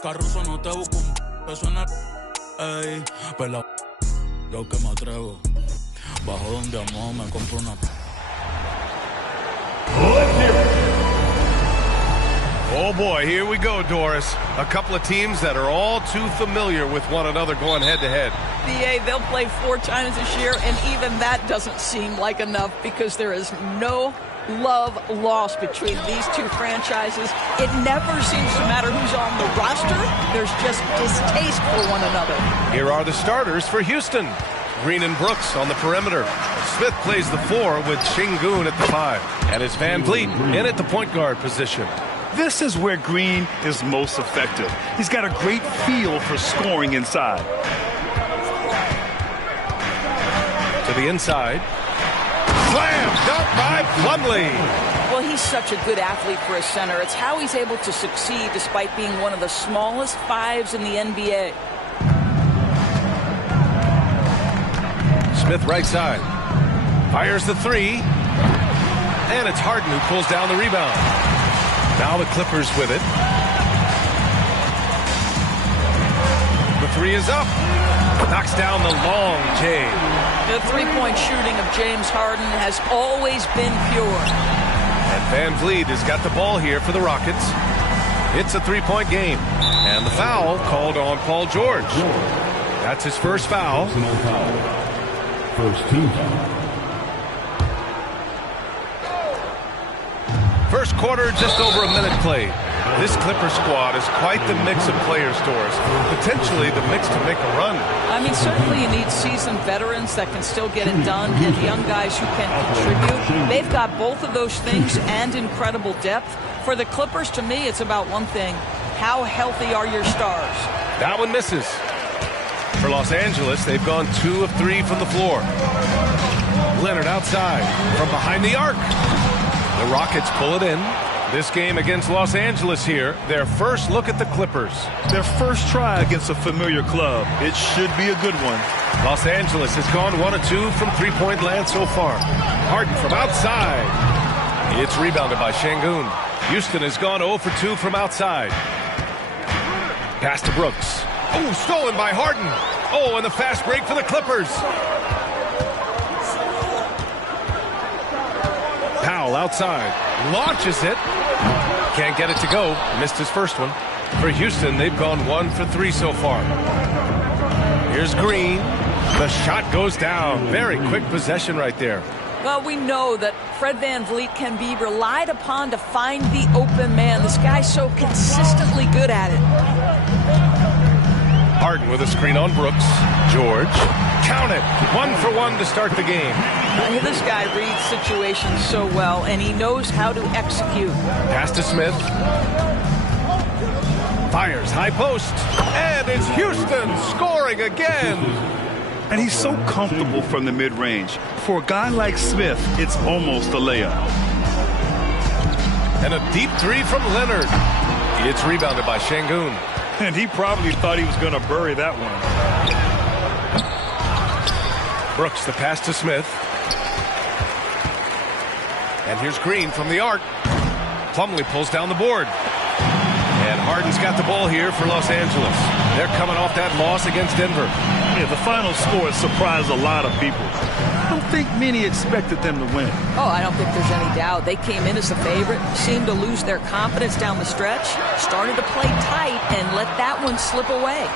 Caruso no te busco un peso en el... Ey, pero yo que me atrevo. Bajo donde amo me compro una... Oh boy, here we go, Doris. A couple of teams that are all too familiar with one another going head-to-head. BA, they'll play 4 times this year, and even that doesn't seem like enough because there is no love lost between these two franchises. It never seems to matter who's on the roster. There's just distaste for one another. Here are the starters for Houston. Green and Brooks on the perimeter. Smith plays the 4 with Sengun at the 5. And it's Van Vliet in at the point guard position. This is where Green is most effective. He's got a great feel for scoring inside. To the inside. Slam! Dunk by Plumlee. Well, he's such a good athlete for a center. It's how he's able to succeed despite being one of the smallest 5s in the NBA. Smith right side. Fires the 3. And it's Harden who pulls down the rebound. Now the Clippers with it. The 3 is up. Knocks down the long J. The three-point shooting of James Harden has always been pure. And Van Vliet has got the ball here for the Rockets. It's a 3-point game. And the foul called on Paul George. That's his first foul. First team foul. First quarter, just over a minute played. This Clipper squad is quite the mix of players, Doris. Potentially the mix to make a run. I mean, certainly you need seasoned veterans that can still get it done and young guys who can contribute. They've got both of those things and incredible depth. For the Clippers, to me, it's about one thing. How healthy are your stars? That one misses. For Los Angeles, they've gone 2 of 3 from the floor. Leonard outside from behind the arc. The Rockets pull it in. This game against Los Angeles here, their first look at the Clippers. Their first try against a familiar club. It should be a good one. Los Angeles has gone 1 of 2 from three-point land so far. Harden from outside. It's rebounded by Sengun. Houston has gone 0 for 2 from outside. Pass to Brooks. Oh, stolen by Harden. Oh, and the fast break for the Clippers. Powell outside. Launches it. Can't get it to go. Missed his first one. For Houston, they've gone 1 for 3 so far. Here's Green. The shot goes down. Very quick possession right there. Well, we know that Fred VanVleet can be relied upon to find the open man. This guy's so consistently good at it. Harden with a screen on Brooks. George. Count it. 1 for 1 to start the game. This guy reads situations so well, and he knows how to execute. Pass to Smith. Fires high post. And it's Houston scoring again. And he's so comfortable from the mid-range. For a guy like Smith, it's almost a layup. And a deep 3 from Leonard. It's rebounded by Sengun. And he probably thought he was going to bury that one. Brooks, the pass to Smith. And here's Green from the arc. Plumlee pulls down the board. And Harden's got the ball here for Los Angeles. They're coming off that loss against Denver. Yeah, the final score surprised a lot of people. I don't think many expected them to win. Oh, I don't think there's any doubt. They came in as the favorite, seemed to lose their confidence down the stretch, started to play tight, and let that one slip away.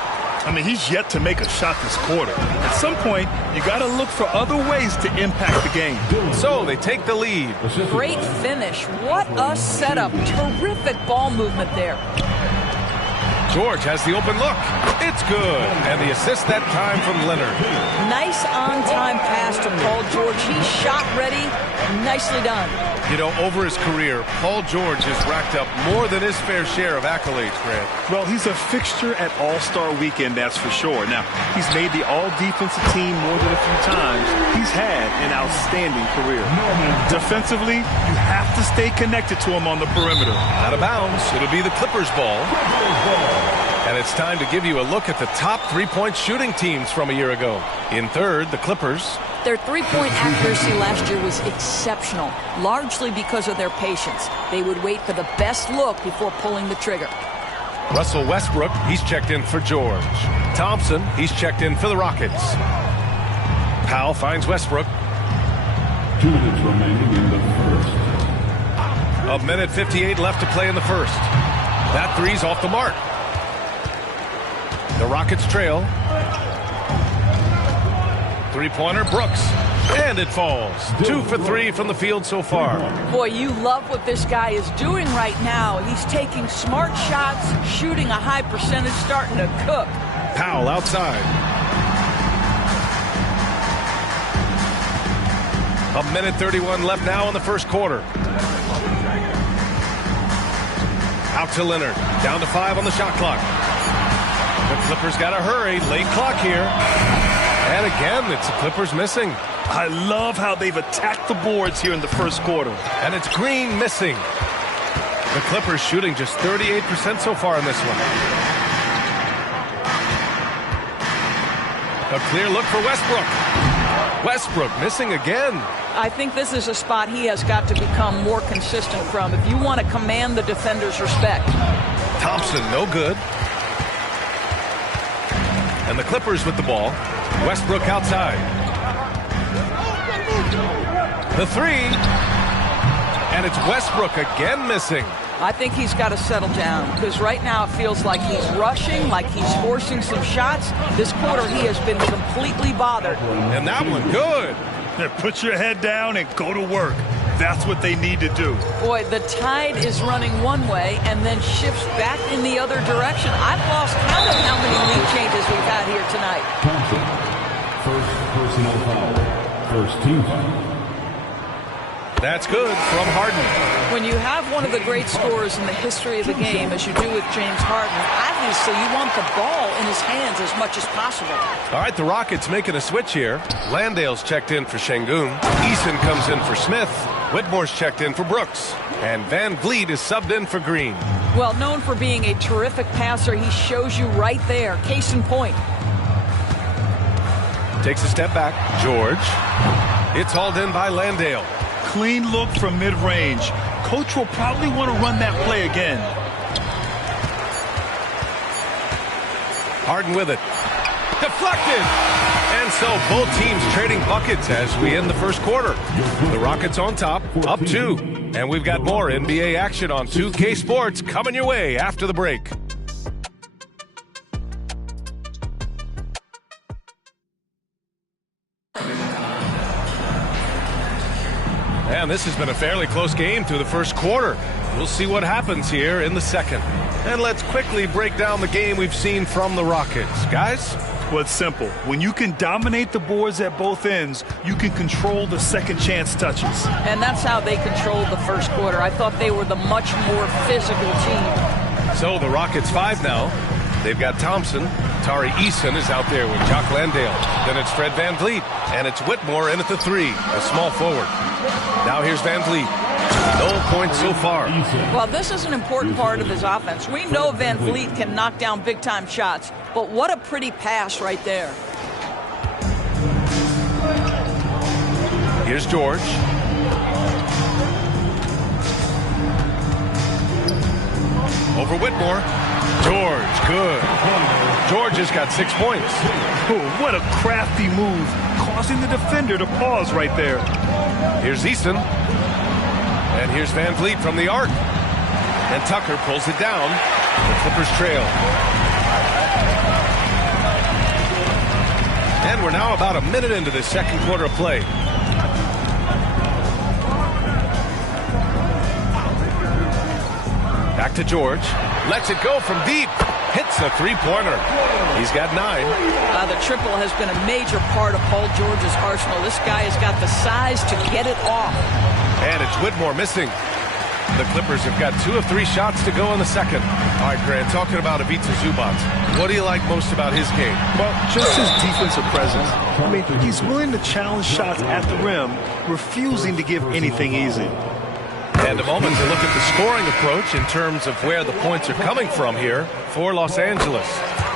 I mean, he's yet to make a shot this quarter. At some point, you got to look for other ways to impact the game. So they take the lead. Great finish. What a setup. Terrific ball movement there. George has the open look. It's good. And the assist that time from Leonard. Nice on-time pass to Paul George. He's shot ready. Nicely done. You know, over his career, Paul George has racked up more than his fair share of accolades, Grant. Well, he's a fixture at All-Star Weekend, that's for sure. Now, he's made the All-Defensive team more than a few times. He's had an outstanding career. Defensively, you have to stay connected to him on the perimeter. Out of bounds. It'll be the Clippers' ball. And it's time to give you a look at the top three-point shooting teams from a year ago. In third, the Clippers. Their three-point accuracy last year was exceptional, largely because of their patience. They would wait for the best look before pulling the trigger. Russell Westbrook, he's checked in for George. Thompson, he's checked in for the Rockets. Powell finds Westbrook. 2 minutes remaining in the first. A minute 58 left to play in the first. That three's off the mark. The Rockets trail. Three-pointer, Brooks. And it falls. 2 for 3 from the field so far. Boy, you love what this guy is doing right now. He's taking smart shots, shooting a high percentage, starting to cook. Powell outside. A minute 31 left now in the first quarter. Out to Leonard. Down to 5 on the shot clock. The Clippers got to hurry. Late clock here. And again, it's the Clippers missing. I love how they've attacked the boards here in the first quarter. And it's Green missing. The Clippers shooting just 38% so far in this one. A clear look for Westbrook. Westbrook missing again. I think this is a spot he has got to become more consistent from if you want to command the defender's respect. Thompson, no good. And the Clippers with the ball. Westbrook outside. The three. And it's Westbrook again missing. I think he's got to settle down because right now it feels like he's rushing, like he's forcing some shots. This quarter he has been completely bothered. And that one good. Put your head down and go to work. That's what they need to do. Boy, the tide is running one way and then shifts back in the other direction. I've lost count of how many lead changes we've had here tonight. Thompson. First personal foul. First team foul. That's good from Harden. When you have one of the great scorers in the history of the game, as you do with James Harden, obviously you want the ball in his hands as much as possible. All right, the Rockets making a switch here. Landale's checked in for Şengün. Eason comes in for Smith. Whitmore's checked in for Brooks. And Van Vliet is subbed in for Green. Well, known for being a terrific passer, he shows you right there. Case in point. Takes a step back. George. It's hauled in by Landale. Clean look from mid-range. Coach will probably want to run that play again. Harden with it. Deflected. And so both teams trading buckets as we end the first quarter. The Rockets on top, up 2. And we've got more NBA action on 2K Sports coming your way after the break. And this has been a fairly close game through the first quarter. We'll see what happens here in the second. And let's quickly break down the game we've seen from the Rockets. Guys? Well, it's simple. When you can dominate the boards at both ends, you can control the second chance touches. And that's how they controlled the first quarter. I thought they were the much more physical team. So the Rockets 5 now. They've got Thompson. Tari Eason is out there with Jock Landale. Then it's Fred Van Vliet. And it's Whitmore in at the 3, a small forward. Now here's Van Vliet. No points so far. Well, this is an important part of his offense. We know Van Vliet can knock down big-time shots, but what a pretty pass right there. Here's George. Over Whitmore. George, good. George has got 6 points. Oh, what a crafty move, causing the defender to pause right there. Here's Eason. And here's Van Vliet from the arc. And Tucker pulls it down. The Clippers trail. And we're now about a minute into the second quarter of play. Back to George. Lets it go from deep. Hits a three-pointer. He's got 9. The triple has been a major part of Paul George's arsenal. This guy has got the size to get it off. And it's Whitmore missing. The Clippers have got 2 of 3 shots to go in the second. All right, Grant, talking about Ivica Zubac, what do you like most about his game? Well, just his defensive presence. I mean, he's willing to challenge shots at the rim, refusing to give anything easy. And a moment to look at the scoring approach in terms of where the points are coming from here for Los Angeles.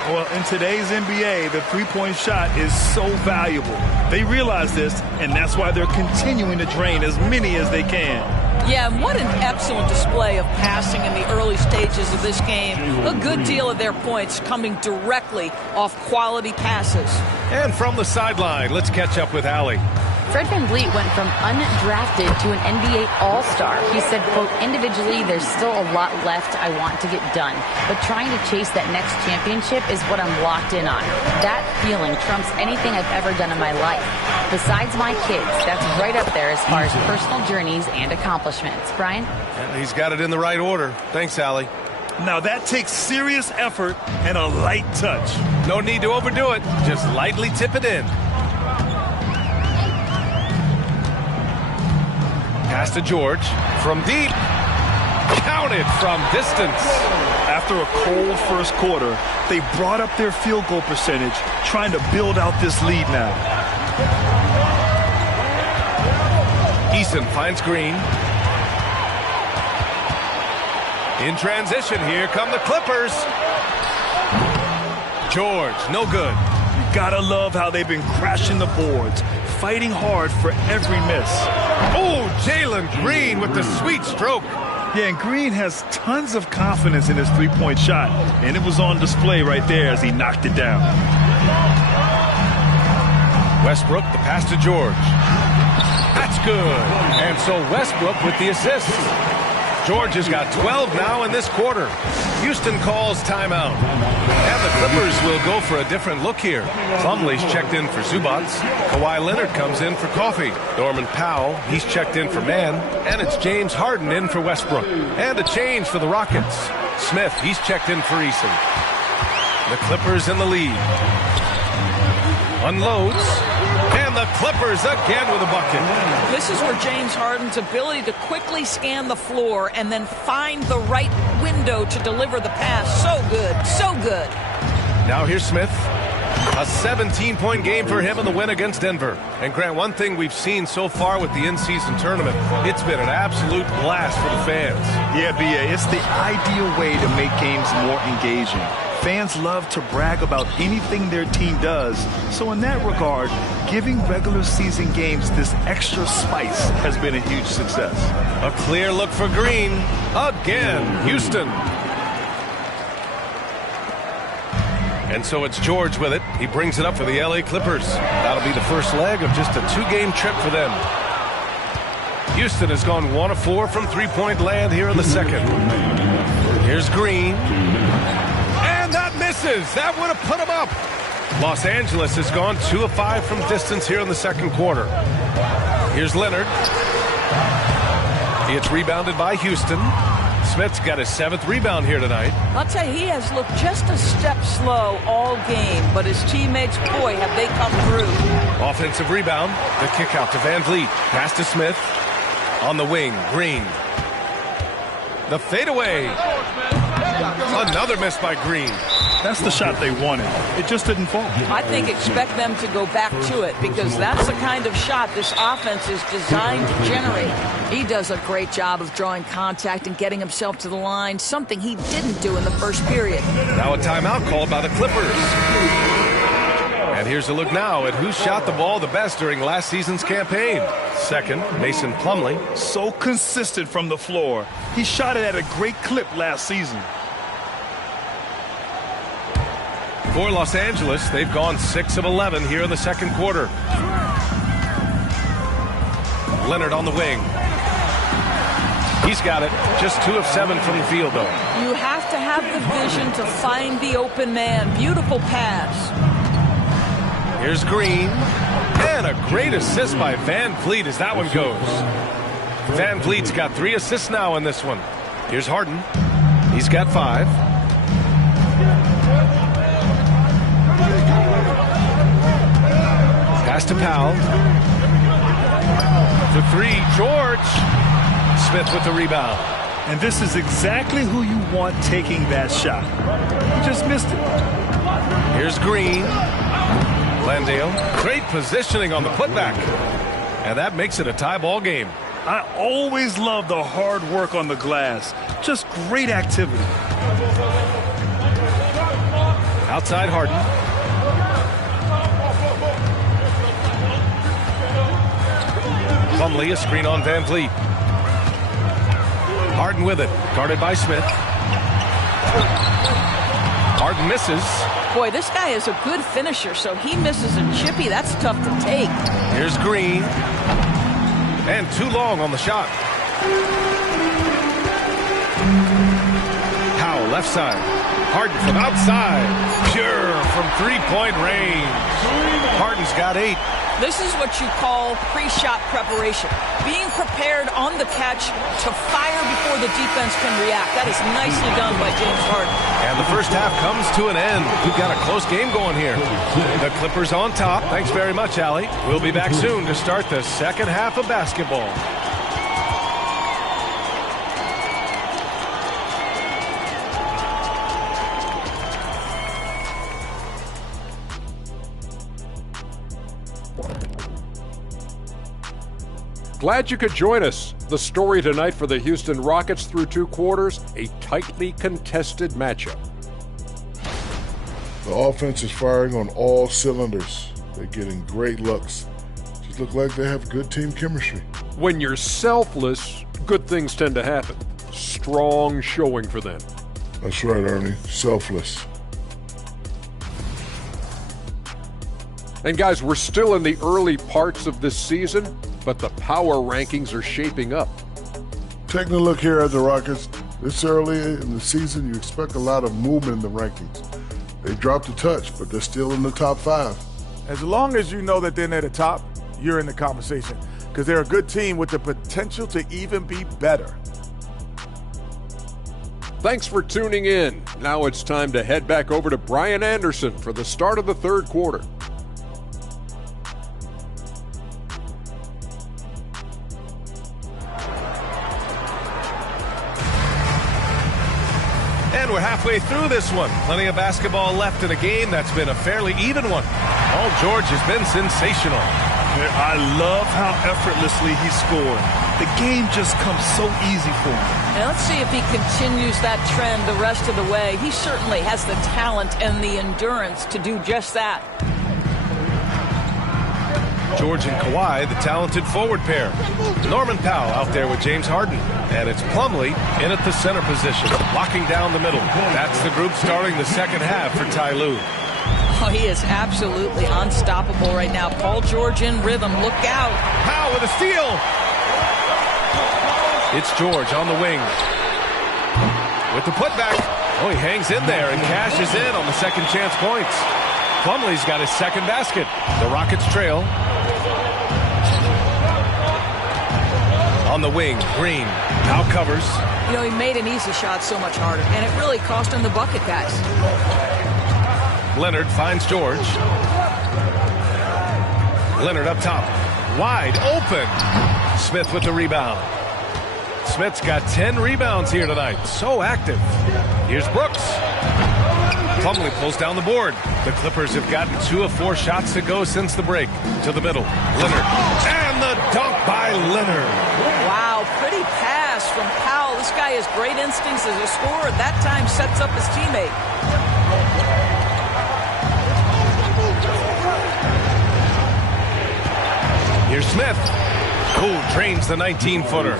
Well, in today's NBA, the three-point shot is so valuable. They realize this, and that's why they're continuing to drain as many as they can. Yeah, and what an excellent display of passing in the early stages of this game. A good deal of their points coming directly off quality passes. And from the sideline, let's catch up with Allie. Fred VanVleet went from undrafted to an NBA All-Star. He said, quote, individually, there's still a lot left I want to get done, but trying to chase that next championship is what I'm locked in on. That feeling trumps anything I've ever done in my life. Besides my kids, that's right up there as far as personal journeys and accomplishments. Brian? And he's got it in the right order. Thanks, Allie. Now that takes serious effort and a light touch. No need to overdo it. Just lightly tip it in. Pass to George from deep. Counted from distance. After a cold first quarter, they brought up their field goal percentage, trying to build out this lead now. Eason finds Green. In transition, here come the Clippers. George, no good. You gotta love how they've been crashing the boards, fighting hard for every miss. Oh, Jalen Green with the sweet stroke. Yeah, and Green has tons of confidence in his three-point shot, and it was on display right there as he knocked it down. Westbrook, the pass to George. That's good. And so Westbrook with the assist. George has got 12 now in this quarter. Houston calls timeout. And the Clippers will go for a different look here. Plumlee's checked in for Zubats. Kawhi Leonard comes in for Coffee. Norman Powell, he's checked in for Mann. And it's James Harden in for Westbrook. And a change for the Rockets. Smith, he's checked in for Eason. The Clippers in the lead. Unloads. And the Clippers again with a bucket. This is where James Harden's ability to quickly scan the floor and then find the right window to deliver the pass. So good, so good. Now here's Smith. A 17-point game for him in the win against Denver. And Grant, one thing we've seen so far with the in-season tournament, it's been an absolute blast for the fans. Yeah, B.A., it's the ideal way to make games more engaging. Fans love to brag about anything their team does. So in that regard, giving regular season games this extra spice has been a huge success. A clear look for Green. Again, Houston. And so it's George with it. He brings it up for the LA Clippers. That'll be the first leg of just a two-game trip for them. Houston has gone 1 of 4 from three-point land here in the second. Here's Green. And that misses. That would have put him up. Los Angeles has gone 2 of 5 from distance here in the second quarter. Here's Leonard. It's rebounded by Houston. Smith's got his 7th rebound here tonight. I'll tell you, he has looked just a step slow all game, but his teammates, boy, have they come through. Offensive rebound. The kick out to VanVleet. Pass to Smith. On the wing, Green. The fadeaway. Another miss by Green. That's the shot they wanted. It just didn't fall. I think expect them to go back to it because that's the kind of shot this offense is designed to generate. He does a great job of drawing contact and getting himself to the line, something he didn't do in the first period. Now a timeout called by the Clippers. And here's a look now at who shot the ball the best during last season's campaign. Second, Mason Plumlee. So consistent from the floor. He shot it at a great clip last season. For Los Angeles, they've gone 6 of 11 here in the second quarter. Leonard on the wing. He's got it. Just 2 of 7 from the field, though. You have to have the vision to find the open man. Beautiful pass. Here's Green. And a great assist by VanVleet as that one goes. VanVleet's got 3 assists now in this one. Here's Harden. He's got 5. Pass to Powell. The 3, George. Smith with the rebound. And this is exactly who you want taking that shot. He just missed it. Here's Green. Landale. Great positioning on the putback. And that makes it a tie ball game. I always love the hard work on the glass. Just great activity. Outside Harden. Plumlee, a screen on VanVleet. Harden with it, guarded by Smith. Harden misses. Boy, this guy is a good finisher, so he misses a chippy. That's tough to take. Here's Green. And too long on the shot. Powell, left side. Harden from outside. Pure from three-point range. Harden's got 8. This is what you call pre-shot preparation. Being prepared on the catch to fire before the defense can react. That is nicely done by James Harden. And the first half comes to an end. We've got a close game going here. The Clippers on top. Thanks very much, Allie. We'll be back soon to start the second half of basketball. Glad you could join us. The story tonight for the Houston Rockets through 2 quarters, a tightly contested matchup. The offense is firing on all cylinders. They're getting great looks. Just look like they have good team chemistry. When you're selfless, good things tend to happen. Strong showing for them. That's right, Ernie. Selfless. And guys, we're still in the early parts of this season, but the power rankings are shaping up. Taking a look here at the Rockets, this early in the season, you expect a lot of movement in the rankings. They dropped a touch, but they're still in the top 5. As long as you know that they're near the top, you're in the conversation because they're a good team with the potential to even be better. Thanks for tuning in. Now it's time to head back over to Brian Anderson for the start of the third quarter. And we're halfway through this one. Plenty of basketball left in a game that's been a fairly even one. Paul George has been sensational. I love how effortlessly he scored. The game just comes so easy for him. And let's see if he continues that trend the rest of the way. He certainly has the talent and the endurance to do just that. George and Kawhi, the talented forward pair. Norman Powell out there with James Harden. And it's Plumlee in at the center position, locking down the middle. That's the group starting the second half for Ty Lue. Oh, he is absolutely unstoppable right now. Paul George in rhythm. Look out. Powell with a steal. It's George on the wing. With the putback. Oh, he hangs in there and cashes in on the second chance points. Plumlee's got his second basket. The Rockets trail. On the wing, Green now covers. You know, he made an easy shot so much harder, and it really cost him the bucket, guys. Leonard finds George. Leonard up top. Wide open. Smith with the rebound. Smith's got 10 rebounds here tonight. So active. Here's Brooks. Plumlee pulls down the board. The Clippers have gotten 2 of 4 shots to go since the break. To the middle. Leonard. And the dunk by Leonard. Wow, pretty pass from Powell. This guy has great instincts as a scorer. That time sets up his teammate. Here's Smith. Cool drains the 19-footer.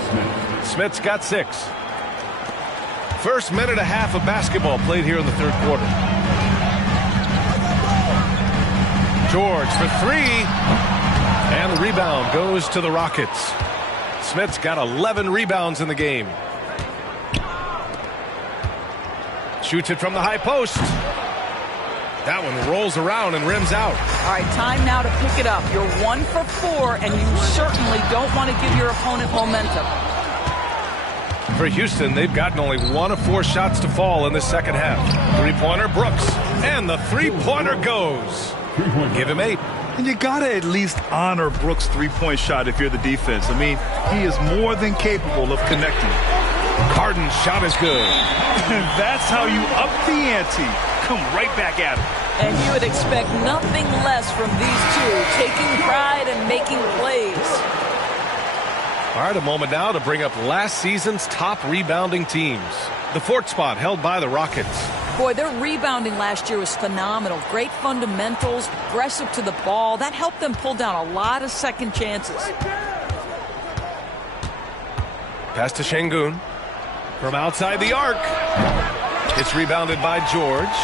Smith's got 6. First minute and a half of basketball played here in the third quarter. George for 3. And the rebound goes to the Rockets. Smith's got 11 rebounds in the game. Shoots it from the high post. That one rolls around and rims out. All right, time now to pick it up. You're 1 for 4, and you certainly don't want to give your opponent momentum. For Houston, they've gotten only 1 of 4 shots to fall in the second half. Three-pointer, Brooks. And the three-pointer goes. Give him 8. And you got to at least honor Brooks' three-point shot if you're the defense. I mean, he is more than capable of connecting. Harden's shot is good. And that's how you up the ante. Come right back at him. And you would expect nothing less from these two, taking pride and making plays. All right, a moment now to bring up last season's top rebounding teams. The 4th spot held by the Rockets. Boy, their rebounding last year was phenomenal. Great fundamentals, aggressive to the ball. That helped them pull down a lot of second chances. Pass to Şengün. From outside the arc. It's rebounded by George.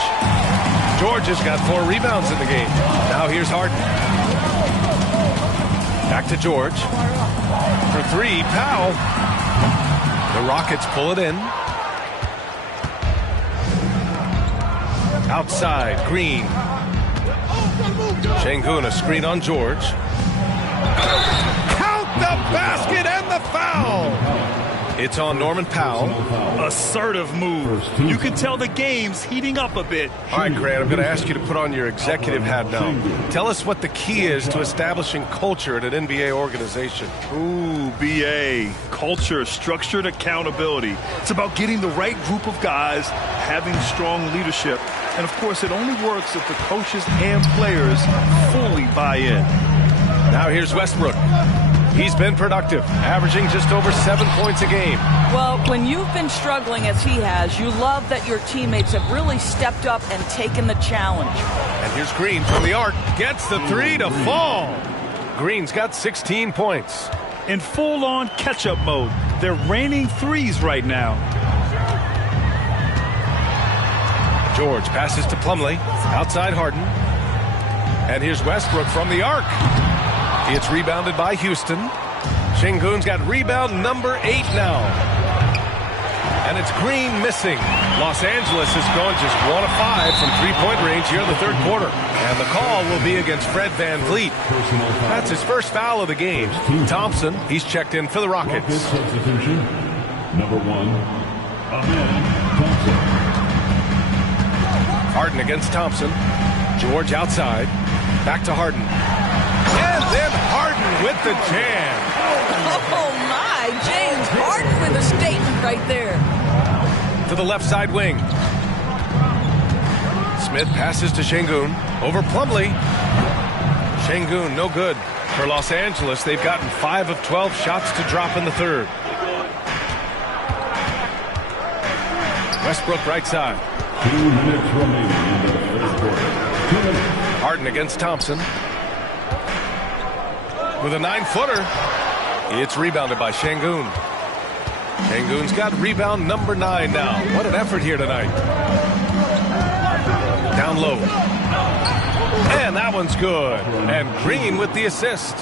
George has got 4 rebounds in the game. Now here's Harden. Back to George. For 3, Powell. The Rockets pull it in. Outside, Green. Şengün, a screen on George. Count the basket and the foul! It's on Norman Powell. Assertive move. You can tell the game's heating up a bit. All right, Grant, I'm going to ask you to put on your executive hat now. Tell us what the key is to establishing culture at an NBA organization. Ooh, BA. Culture, structured accountability. It's about getting the right group of guys, having strong leadership. And, of course, it only works if the coaches and players fully buy in. Now here's Westbrook. He's been productive, averaging just over 7 points a game. Well, when you've been struggling as he has, you love that your teammates have really stepped up and taken the challenge. And here's Green from the arc. Gets the 3 to fall. Green's got 16 points. In full-on catch-up mode. They're raining threes right now. George passes to Plumlee. Outside Harden. And here's Westbrook from the arc. It's rebounded by Houston. Şengün's got rebound number 8 now. And it's Green missing. Los Angeles has gone just 1 of 5 from 3-point range here in the 3rd quarter. And the call will be against Fred VanVleet. That's his first foul of the game. Thompson, he's checked in for the Rockets. Substitution, number 1, Amen Thompson. Harden against Thompson. George outside. Back to Harden. And then Harden with the jam. Oh, my. James Harden with a statement right there. To the left side wing. Smith passes to Şengün. Over Plumlee. Şengün, no good. For Los Angeles, they've gotten 5 of 12 shots to drop in the 3rd. Westbrook right side. 2 minutes remaining in the 3rd quarter. 2 minutes. Harden against Thompson. With a 9-footer. It's rebounded by Şengün. Şengün's got rebound number 9 now. What an effort here tonight. Down low. And that one's good. And Green with the assist.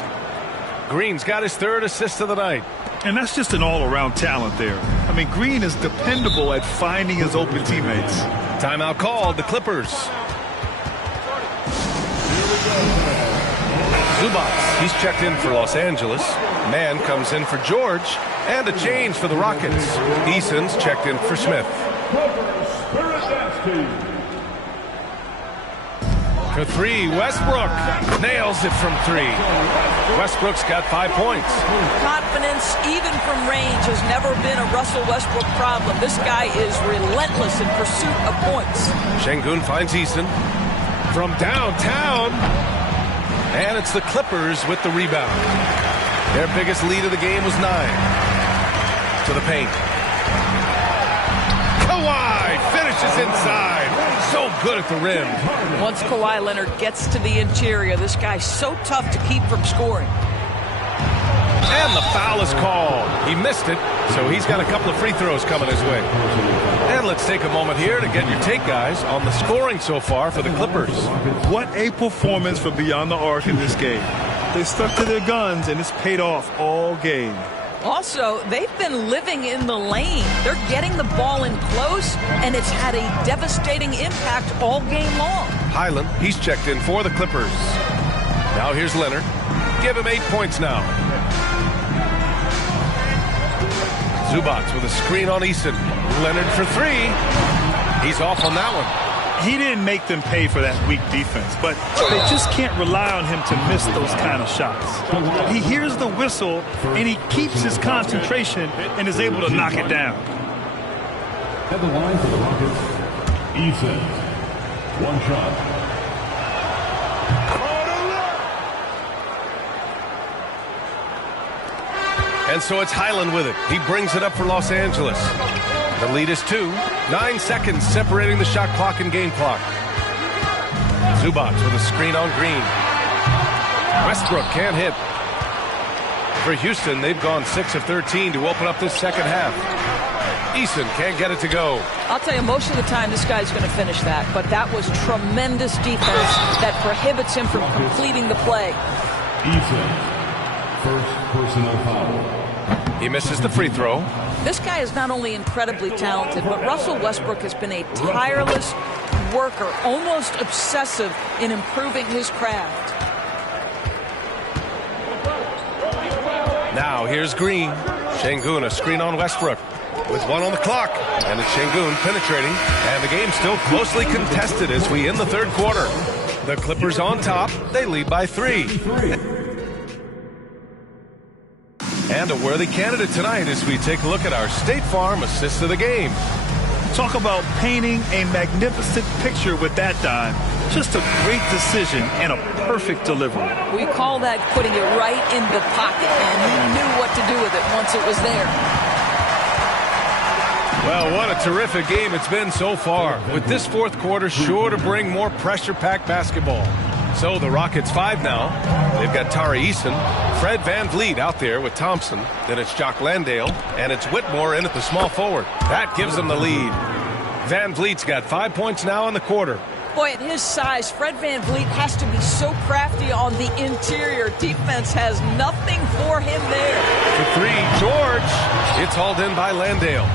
Green's got his 3rd assist of the night. And that's just an all-around talent there. I mean, Green is dependable at finding his open teammates. Timeout called, the Clippers. Zubac, he's checked in for Los Angeles. Mann comes in for George. And a change for the Rockets. Eason's checked in for Smith. For 3, Westbrook nails it from 3. Westbrook's got 5 points. Confidence, even from range, has never been a Russell Westbrook problem. This guy is relentless in pursuit of points. Şengün finds Eason from downtown. And it's the Clippers with the rebound. Their biggest lead of the game was 9. To the paint. Kawhi finishes inside. So good at the rim. Once Kawhi Leonard gets to the interior, this guy's so tough to keep from scoring. And the foul is called. He missed it, so he's got a couple of free throws coming his way. And let's take a moment here to get your take, guys, on the scoring so far for the Clippers. What a performance for Beyond the Arc in this game. They stuck to their guns, and it's paid off all game. Also, they've been living in the lane. They're getting the ball in close, and it's had a devastating impact all game long. Highland, he's checked in for the Clippers. Now here's Leonard. Give him 8 points now. Zubac with a screen on Eason. Leonard for 3. He's off on that one. He didn't make them pay for that weak defense, but they just can't rely on him to miss those kind of shots. He hears the whistle, and he keeps his concentration and is able to knock it down. At the line for the Rockets, Eason. 1 shot. And so it's Highland with it. He brings it up for Los Angeles. The lead is 2. 9 seconds separating the shot clock and game clock. Zubac with a screen on Green. Westbrook can't hit. For Houston, they've gone 6 of 13 to open up this second half. Eason can't get it to go. I'll tell you, most of the time this guy's going to finish that, but that was tremendous defense that prohibits him from completing the play. Eason, first personal foul. He misses the free throw. This guy is not only incredibly talented, but Russell Westbrook has been a tireless worker, almost obsessive in improving his craft. Now here's Green. Şengün, a screen on Westbrook with 1 on the clock. And it's Şengün penetrating. And the game's still closely contested as we end the third quarter. The Clippers on top. They lead by 3. And a worthy candidate tonight as we take a look at our State Farm assist of the game. Talk about painting a magnificent picture with that dime. Just a great decision and a perfect delivery. We call that putting it right in the pocket, and he knew what to do with it once it was there. Well, what a terrific game it's been so far, with this fourth quarter sure to bring more pressure-packed basketball. So the Rockets 5 now. They've got Tari Eason, Fred VanVleet out there with Thompson. Then it's Jock Landale, and it's Whitmore in at the small forward. That gives them the lead. VanVleet's got 5 points now in the quarter. Boy, at his size, Fred VanVleet has to be so crafty on the interior. Defense has nothing for him there. For 3, George. It's hauled in by Landale.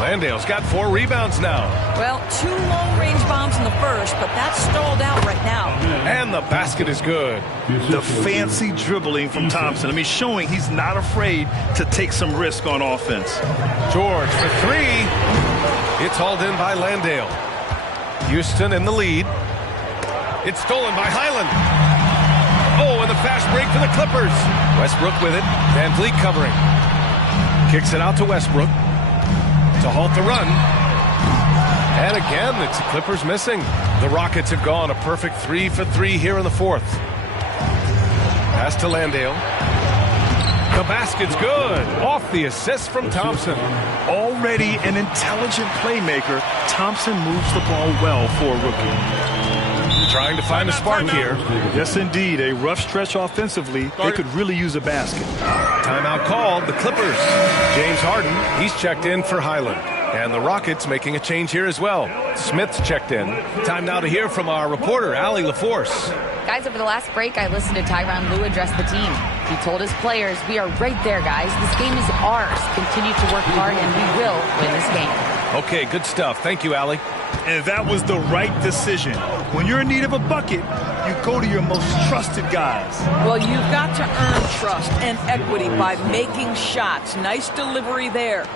Landale's got 4 rebounds now. Well, 2 long-range bombs in the first, but that's stalled out right now. And the basket is good. The fancy dribbling from Thompson. I mean, showing he's not afraid to take some risk on offense. George for 3. It's hauled in by Landale. Houston in the lead. It's stolen by Highland. Oh, and the fast break for the Clippers. Westbrook with it. VanVleet covering. Kicks it out to Westbrook to halt the run. And again, it's the Clippers missing. The Rockets have gone a perfect 3 for 3 here in the fourth. Pass to Landale. The basket's good. Off the assist from Thompson. Already an intelligent playmaker, Thompson moves the ball well for a rookie. Trying to find a spark here. Yes, indeed. A rough stretch offensively. They could really use a basket. Timeout called. The Clippers. James Harden, he's checked in for Highland. And the Rockets making a change here as well. Smith's checked in. Time now to hear from our reporter, Allie LaForce. Guys, over the last break, I listened to Tyronn Lue address the team. He told his players, we are right there, guys. This game is ours. Continue to work hard, and we will win this game. Okay, good stuff. Thank you, Allie. And that was the right decision. When you're in need of a bucket, you go to your most trusted guys. Well, you've got to earn trust and equity by making shots. Nice delivery there.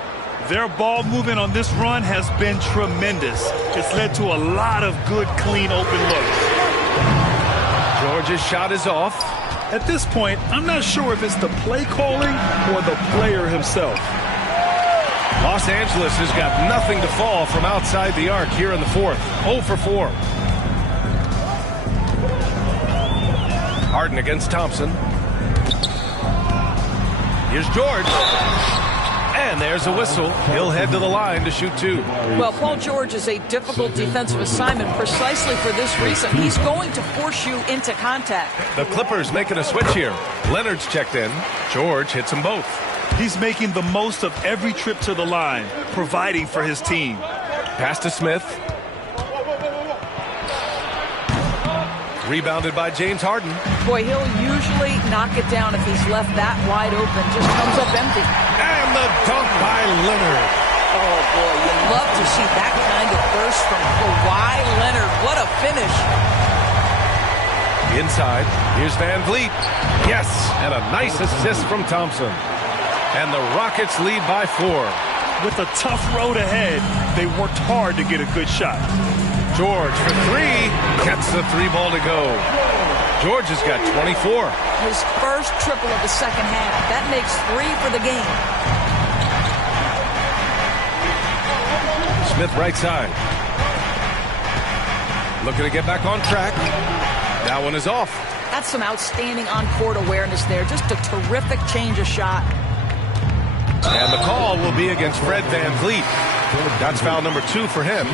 Their ball movement on this run has been tremendous. It's led to a lot of good, clean, open looks. George's shot is off. At this point, I'm not sure if it's the play calling or the player himself. Los Angeles has got nothing to fall from outside the arc here in the fourth. 0 for 4. Harden against Thompson. Here's George. And there's a whistle. He'll head to the line to shoot 2. Well, Paul George is a difficult defensive assignment precisely for this reason. He's going to force you into contact. The Clippers making a switch here. Leonard's checked in. George hits them both. He's making the most of every trip to the line, providing for his team. Pass to Smith. Rebounded by James Harden. Boy, he'll usually knock it down if he's left that wide open. Just comes up empty. And the dunk by Leonard. Oh, boy, you'd love to see that kind of burst from Kawhi Leonard. What a finish. Inside, here's VanVleet. Yes, and a nice assist from Thompson. And the Rockets lead by 4. With a tough road ahead, they worked hard to get a good shot. George for 3. Gets the 3 ball to go. George has got 24. His first triple of the second half. That makes 3 for the game. Smith right side. Looking to get back on track. That one is off. That's some outstanding on-court awareness there. Just a terrific change of shot. And the call will be against Fred VanVleet. That's foul number 2 for him.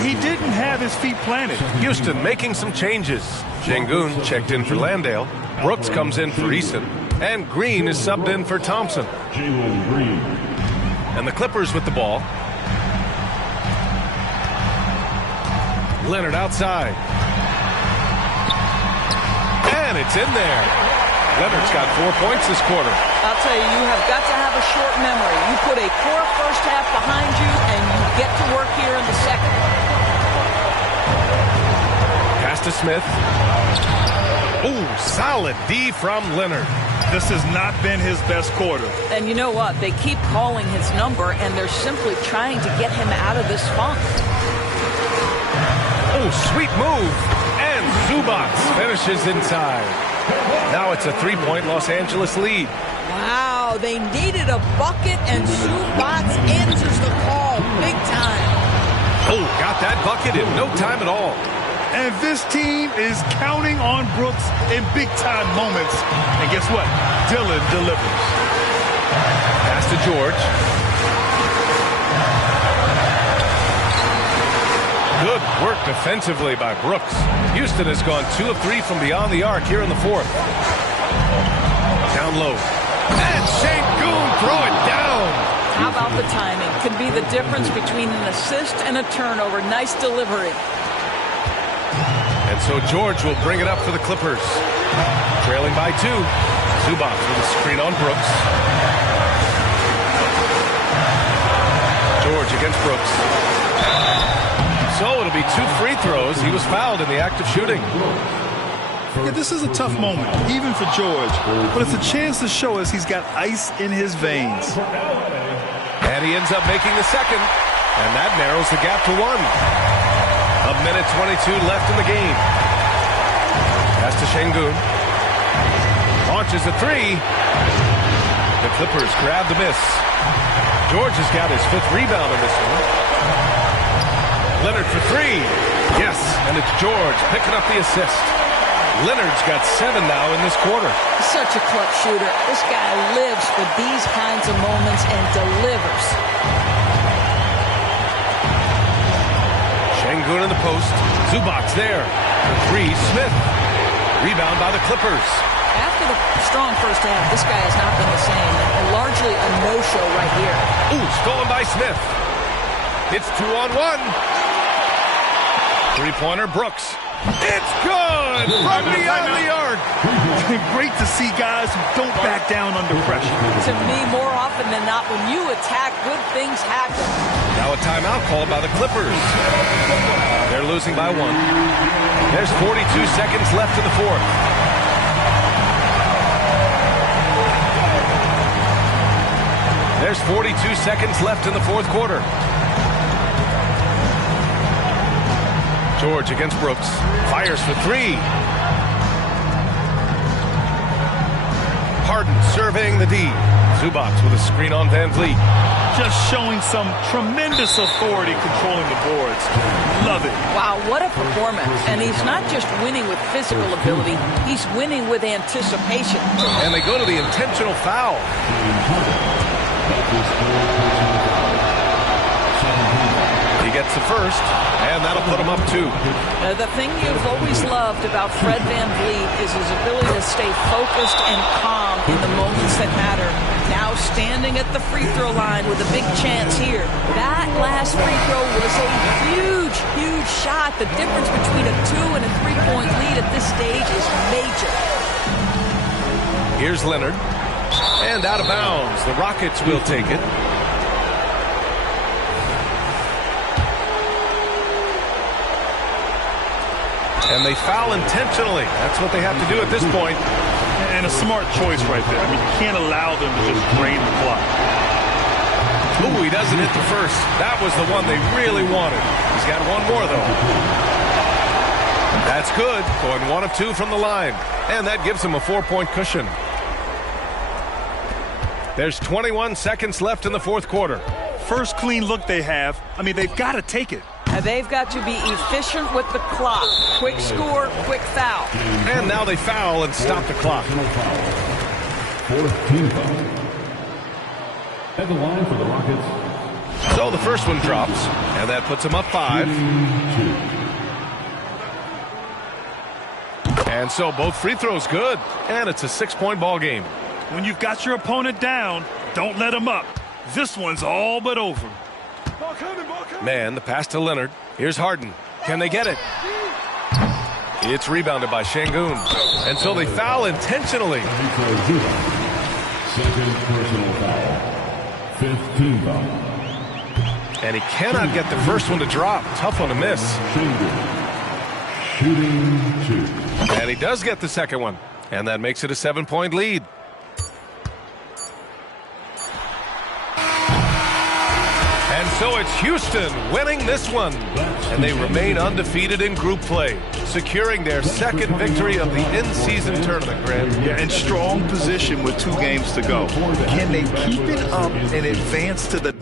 He didn't have his feet planted. Houston making some changes. Şengün checked in for Landale. Brooks comes in for Eason. And Green is subbed in for Thompson. Jalen Green. And the Clippers with the ball. Leonard outside. And it's in there. Leonard's got 4 points this quarter. I'll tell you, you have got to have a short memory. You put a poor first half behind you, and you get to work here in the second. Pass to Smith. Ooh, solid D from Leonard. This has not been his best quarter. And you know what? They keep calling his number, and they're simply trying to get him out of this funk. Oh, sweet move. And Zubac finishes inside. Now it's a 3-point Los Angeles lead. Wow, they needed a bucket, and Zubac answers the call big time. Oh, got that bucket in no time at all. And this team is counting on Brooks in big-time moments. And guess what? Dillon delivers. Pass to George. Good work defensively by Brooks. Houston has gone 2 of 3 from beyond the arc here in the fourth. Down low. And Sengun throw it down. How about the timing? Could be the difference between an assist and a turnover. Nice delivery. And so George will bring it up for the Clippers. Trailing by 2. Zubac with a screen on Brooks. George against Brooks. So it'll be 2 free throws. He was fouled in the act of shooting. Yeah, this is a tough moment, even for George. But it's a chance to show us he's got ice in his veins. And he ends up making the second. And that narrows the gap to 1. A minute 22 left in the game. Pass to Sengun. Launches a 3. The Clippers grab the miss. George has got his 5th rebound in this one. Leonard for 3. Yes, and it's George picking up the assist. Leonard's got 7 now in this quarter. Such a clutch shooter. This guy lives for these kinds of moments and delivers. Sengun in the post. Zubac there. For 3, Smith. Rebound by the Clippers. After the strong first half, this guy has not been the same. And largely a no-show right here. Ooh, stolen by Smith. It's 2-on-1. 3-pointer Brooks. It's good from beyond the arc. Great to see guys who don't back down under pressure. To me, more often than not, when you attack, good things happen. Now a timeout called by the Clippers. They're losing by 1. There's 42 seconds left in the fourth. There's 42 seconds left in the fourth quarter. George against Brooks. Fires for 3. Harden surveying the D. Zubac with a screen on Van Vliet. Just showing some tremendous authority controlling the boards. Love it. Wow, what a performance. And he's not just winning with physical ability, he's winning with anticipation. And they go to the intentional foul. He gets the first, and that'll put him up 2. The thing you've always loved about Fred Van Vliet is his ability to stay focused and calm in the moments that matter. Now standing at the free throw line with a big chance here. That last free throw was a huge, huge shot. The difference between a 2 and a 3-point lead at this stage is major. Here's Leonard. And out of bounds. The Rockets will take it. And they foul intentionally. That's what they have to do at this point. And a smart choice right there. I mean, you can't allow them to just drain the clock. Ooh, he doesn't hit the first. That was the one they really wanted. He's got 1 more, though. That's good. Going 1 of 2 from the line. And that gives him a 4-point cushion. There's 21 seconds left in the fourth quarter. First clean look they have. I mean, they've got to take it. They've got to be efficient with the clock. Quick score, quick foul. And now they foul and stop the clock. Fourth team foul. At the line for the Rockets. So the first one drops, and that puts them up 5. And so both free throws good, and it's a 6-point ball game. When you've got your opponent down, don't let him up. This one's all but over. Man, the pass to Leonard. Here's Harden. Can they get it? It's rebounded by Şengün. And so they foul intentionally. Second personal foul. 5th team foul. And he cannot get the first one to drop. Tough one to miss. Shooting 2. And he does get the second one. And that makes it a 7-point lead. And so it's Houston winning this one. And they remain undefeated in group play, securing their second victory of the in-season tournament, Grant. Yeah, in strong position with 2 games to go. Can they keep it up and advance to the